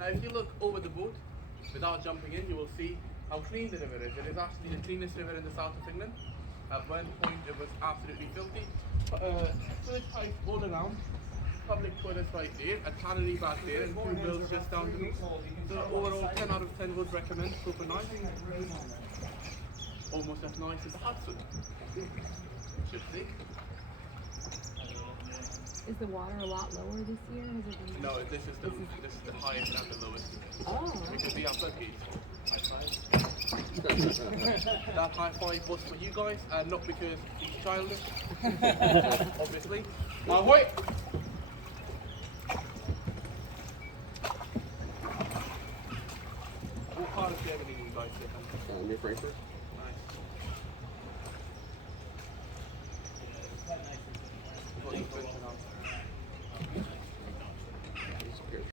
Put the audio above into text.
If you look over the boat, without jumping in, you will see how clean the river is. It is actually the cleanest river in the south of England. At one point it was absolutely filthy. Sewage pipes all around, public toilets right there, a tannery back there, and 2 mills just down the road. So overall 10 out of 10 would recommend super nice. Almost as nice as Hudson. Should see. Is the water a lot lower this year? Has it been... No, this is the highest and the lowest. Oh. Because we have floodgates. High five. That high five was for you guys, and not because he's childish. Obviously. Ahoy! What part of Germany do you guys live in? Near Frankfurt.